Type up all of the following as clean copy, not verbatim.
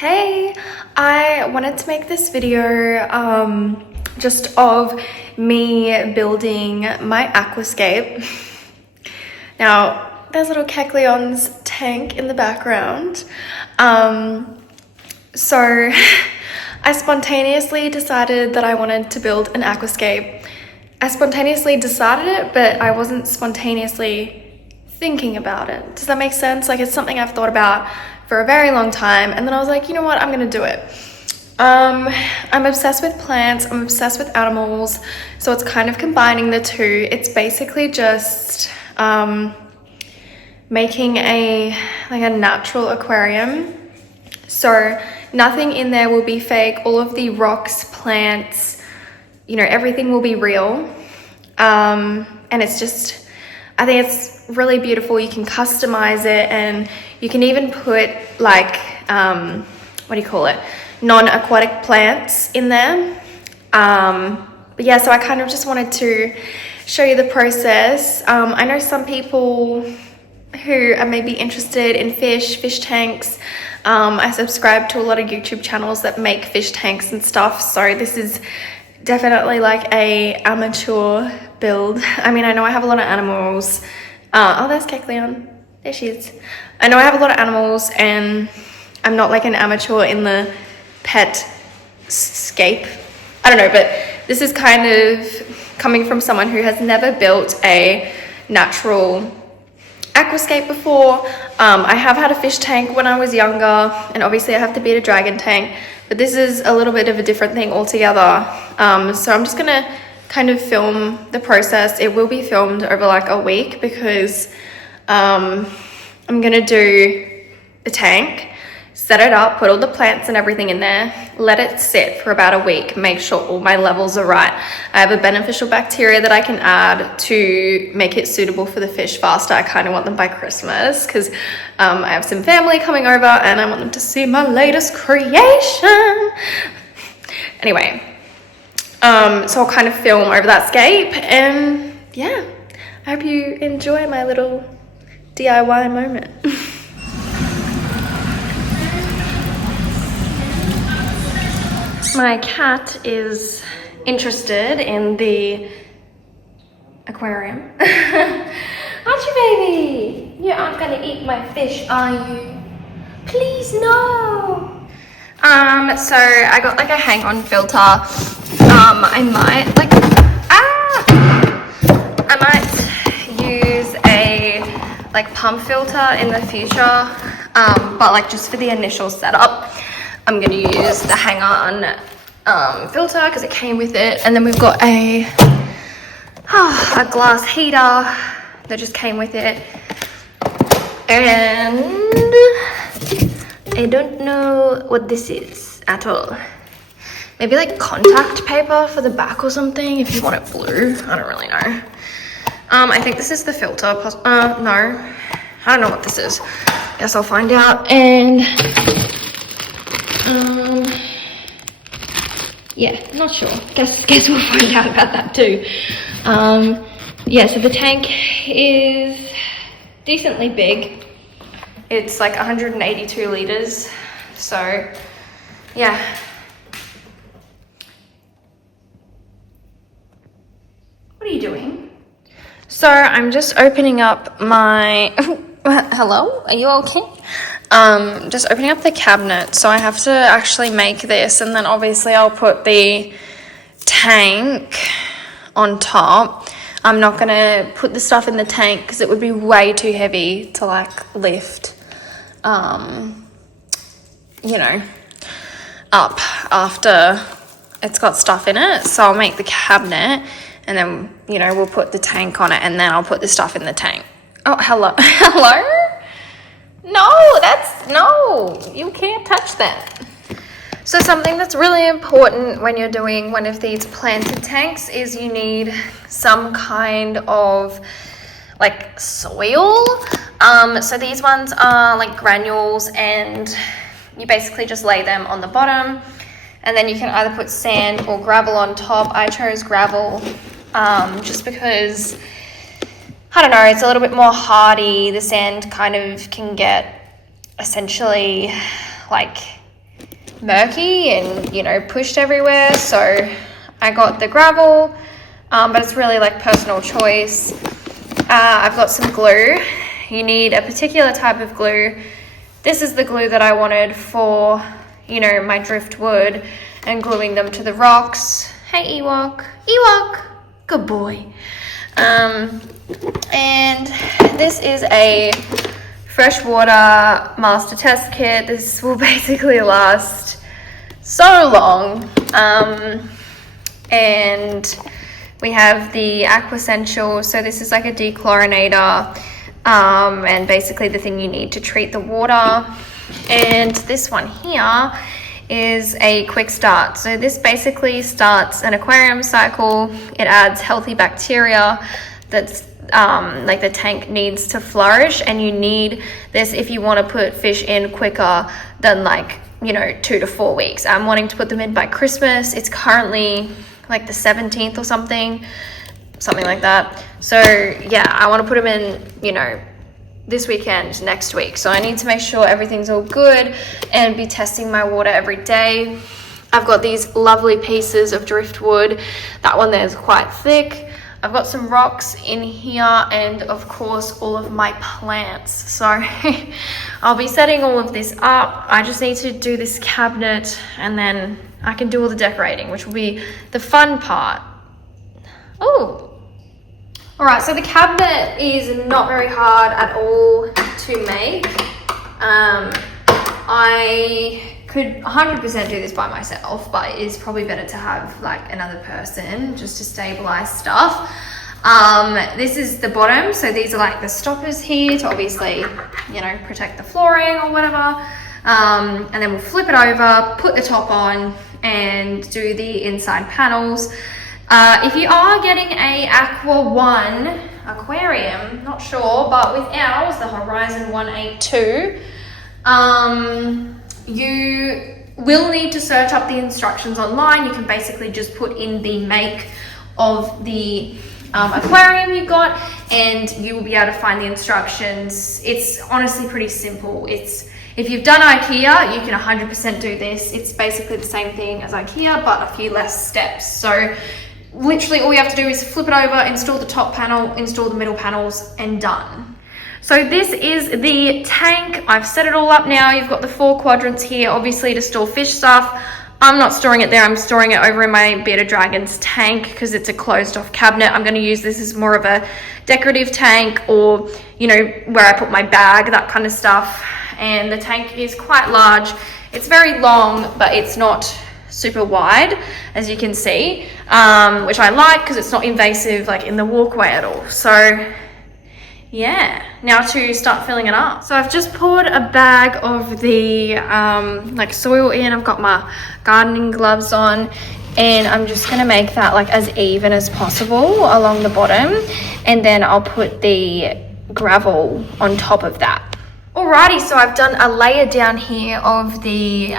Hey, I wanted to make this video just of me building my aquascape. Now, there's little Kecleon's tank in the background. So I spontaneously decided that I wanted to build an aquascape. I spontaneously decided it, but I wasn't spontaneously thinking about it. Does that make sense? Like, it's something I've thought about for a very long time, and then I was like, you know what, I'm gonna do it. I'm obsessed with plants, I'm obsessed with animals, so it's kind of combining the two. It's basically just making a natural aquarium. So nothing in there will be fake. All of the rocks, plants, you know, everything will be real. And it's just, I think it's really beautiful. You can customize it, and you can even put like, what do you call it? Non-aquatic plants in there. But yeah, so I kind of just wanted to show you the process. I know some people who are maybe interested in fish tanks. I subscribe to a lot of YouTube channels that make fish tanks and stuff. So this is definitely like a amateur build. I mean, I know I have a lot of animals. Oh, there's Kecleon. There she is. I know I have a lot of animals, and I'm not like an amateur in the pet scape. I don't know, but this is kind of coming from someone who has never built a natural aquascape before. I have had a fish tank when I was younger, and obviously I have the bearded dragon tank, but this is a little bit of a different thing altogether. So I'm just gonna kind of film the process. It will be filmed over like a week because I'm gonna do the tank, set it up, put all the plants and everything in there, let it sit for about a week, make sure all my levels are right. I have a beneficial bacteria that I can add to make it suitable for the fish faster. I kind of want them by Christmas because I have some family coming over and I want them to see my latest creation. Anyway, so I'll kind of film over that scape, and yeah, I hope you enjoy my little DIY moment. My cat is interested in the aquarium. Aren't you, baby? You aren't gonna eat my fish, are you? Please, no. So I got like a hang-on filter. I might use a like pump filter in the future, but like just for the initial setup, I'm gonna use the hang-on filter because it came with it, and then we've got a glass heater that just came with it, and I don't know what this is at all. Maybe like contact paper for the back or something if you want it blue. I don't really know. I think this is the filter. No, I don't know what this is. Guess I'll find out. And yeah, not sure. Guess we'll find out about that too. Yeah, so the tank is decently big. It's like 182 liters. So yeah. What are you doing? So I'm just opening up my, hello, are you okay? Just opening up the cabinet. So I have to actually make this, and then obviously I'll put the tank on top. I'm not gonna put the stuff in the tank because it would be way too heavy to like lift, you know, up after it's got stuff in it. So I'll make the cabinet, and then, you know, we'll put the tank on it, and then I'll put the stuff in the tank. Oh, hello. Hello? No, you can't touch that. So something that's really important when you're doing one of these planted tanks is you need some kind of like soil. So these ones are like granules, and you basically just lay them on the bottom, and then you can either put sand or gravel on top. I chose gravel just because, I don't know, it's a little bit more hardy. The sand kind of can get essentially like murky and, you know, pushed everywhere. So I got the gravel, but it's really like personal choice. I've got some glue. You need a particular type of glue. This is the glue that I wanted for, you know, my driftwood and gluing them to the rocks. Hey, Ewok. Ewok, good boy. And this is a freshwater master test kit. This will basically last so long. And we have the Aquasential. So this is like a dechlorinator, and basically the thing you need to treat the water. And this one here is a quick start. So this basically starts an aquarium cycle. It adds healthy bacteria that's like the tank needs to flourish, and you need this if you want to put fish in quicker than like, you know, 2 to 4 weeks. I'm wanting to put them in by Christmas. It's currently like the 17th or something like that. So yeah, I want to put them in, you know, this weekend, next week. So I need to make sure everything's all good and be testing my water every day. I've got these lovely pieces of driftwood. That one there is quite thick. I've got some rocks in here, and of course all of my plants. So I'll be setting all of this up. I just need to do this cabinet and then I can do all the decorating, which will be the fun part. Oh, all right, so the cabinet is not very hard at all to make. I could 100% do this by myself, but it is probably better to have like another person just to stabilize stuff. This is the bottom, so these are like the stoppers here to obviously, you know, protect the flooring or whatever. And then we'll flip it over, put the top on, and do the inside panels. If you are getting a Aqua One aquarium, not sure, but with ours, the Horizon 182, you will need to search up the instructions online. You can basically just put in the make of the aquarium you got, and you will be able to find the instructions. It's honestly pretty simple. If you've done IKEA, you can 100% do this. It's basically the same thing as IKEA, but a few less steps. So literally all you have to do is flip it over, install the top panel, install the middle panels, and done. So this is the tank. I've set it all up now. You've got the 4 quadrants here, obviously to store fish stuff. I'm not storing it there. I'm storing it over in my Bearded Dragons tank because it's a closed off cabinet. I'm going to use this as more of a decorative tank, or, you know, where I put my bag, that kind of stuff. And the tank is quite large. It's very long, but it's not super wide, as you can see, which I like because it's not invasive like in the walkway at all. So yeah, now to start filling it up. So I've just poured a bag of the like soil in. I've got my gardening gloves on, and I'm just gonna make that like as even as possible along the bottom, and then I'll put the gravel on top of that. Alrighty, so I've done a layer down here of the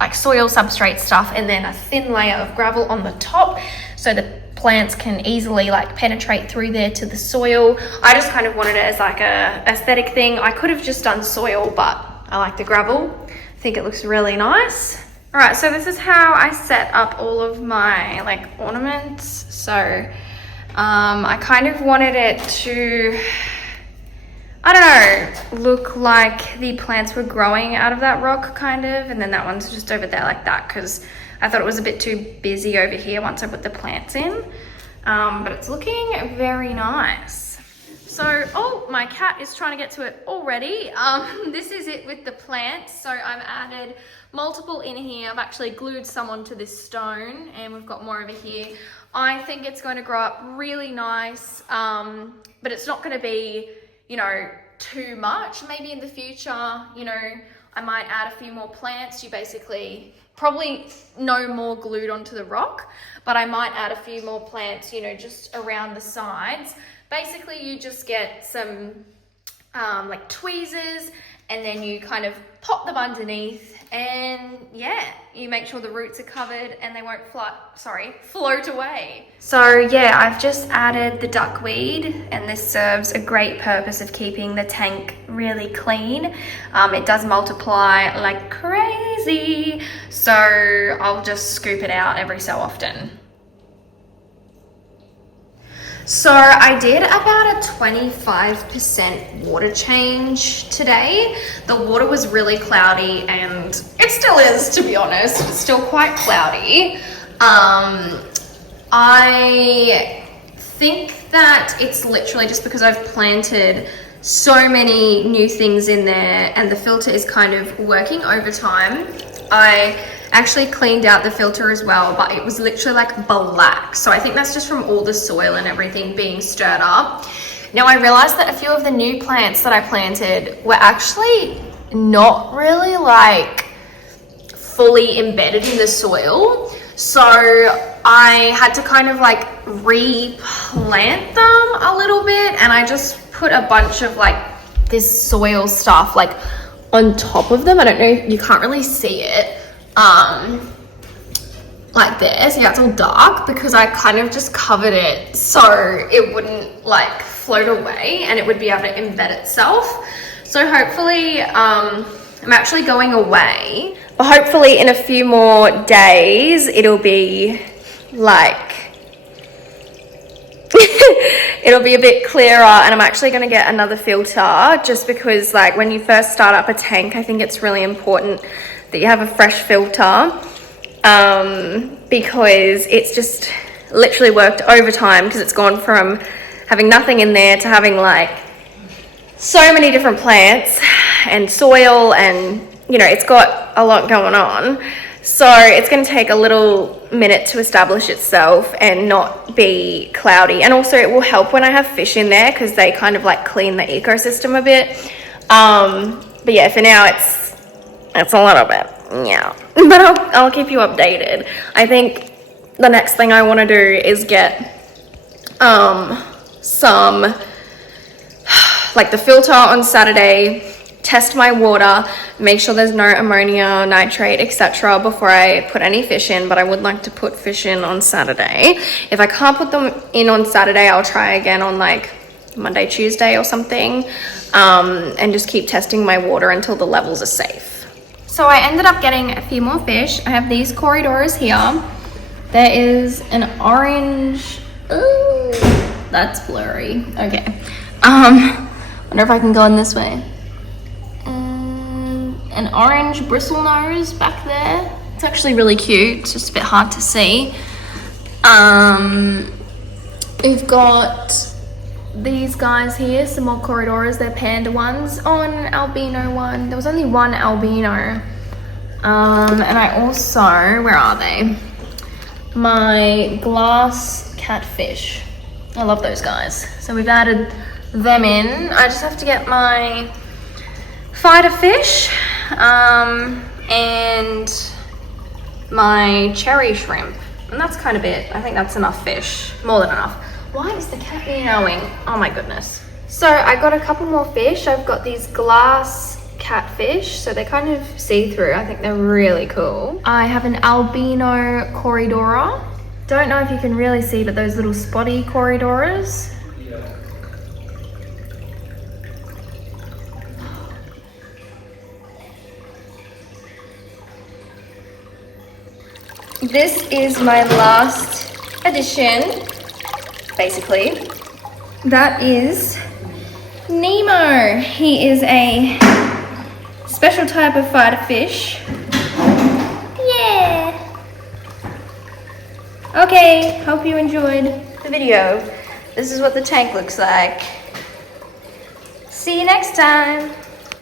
like soil substrate stuff, and then a thin layer of gravel on the top, so the plants can easily like penetrate through there to the soil. I just kind of wanted it as like a aesthetic thing. I could have just done soil, but I like the gravel. I think it looks really nice. All right, so this is how I set up all of my like ornaments. So I kind of wanted it to, I don't know, look like the plants were growing out of that rock kind of, and then that one's just over there like that because I thought it was a bit too busy over here once I put the plants in, but it's looking very nice. So, oh, my cat is trying to get to it already. This is it with the plants. So I've added multiple in here. I've actually glued some onto this stone, and we've got more over here. I think it's going to grow up really nice, but it's not going to be, you know, too much. Maybe in the future, you know, I might add a few more plants. You basically probably no more glued onto the rock, but I might add a few more plants, you know, just around the sides. Basically, you just get some like tweezers, and then you kind of pop them underneath, And yeah, you make sure the roots are covered and they won't float away. So yeah, I've just added the duckweed, and this serves a great purpose of keeping the tank really clean. It does multiply like crazy, so I'll just scoop it out every so often. So I did about a 25% water change today. The water was really cloudy, and it still is, to be honest. It's still quite cloudy. I think that it's literally just because I've planted so many new things in there and the filter is kind of working overtime. I actually cleaned out the filter as well, but it was literally like black. So I think that's just from all the soil and everything being stirred up. Now I realized that a few of the new plants that I planted were actually not really like fully embedded in the soil. So I had to kind of like replant them a little bit, and I just put a bunch of like this soil stuff like on top of them. I don't know, you can't really see it. Like this. Yeah, it's all dark because I kind of just covered it so it wouldn't like float away and it would be able to embed itself. So hopefully, I'm actually going away, but hopefully in a few more days it'll be like it'll be a bit clearer, and I'm actually going to get another filter, just because like when you first start up a tank, I think it's really important that you have a fresh filter, because it's just literally worked overtime, because it's gone from having nothing in there to having like so many different plants and soil, and you know, it's got a lot going on. So it's going to take a little minute to establish itself and not be cloudy. And also it will help when I have fish in there, because they kind of like clean the ecosystem a bit. But yeah, for now it's a little bit, yeah. But I'll keep you updated. I think the next thing I want to do is get some, like the filter on Saturday, test my water, make sure there's no ammonia, nitrate, etc. before I put any fish in, but I would like to put fish in on Saturday. If I can't put them in on Saturday, I'll try again on like Monday, Tuesday or something, and just keep testing my water until the levels are safe. So I ended up getting a few more fish. I have these corridors here. There is an orange, ooh, that's blurry. Okay. Wonder if I can go in this way. An orange bristle nose back there. It's actually really cute. It's just a bit hard to see. We've got these guys here, some more corridors. They're panda ones. Oh, and an albino one. There was only one albino. And I also, where are they? My glass catfish. I love those guys. So we've added them in. I just have to get my fighter fish, and my cherry shrimp. And that's kind of it. I think that's enough fish. More than enough. Why is the cat meowing? Oh my goodness. So I got a couple more fish. I've got these glass catfish, so they're kind of see-through. I think they're really cool. I have an albino corridora. Don't know if you can really see, but those little spotty corridoras. This is my last addition, basically. That is Nemo. He is a special type of fighter fish. Yeah. Okay, hope you enjoyed the video. This is what the tank looks like. See you next time.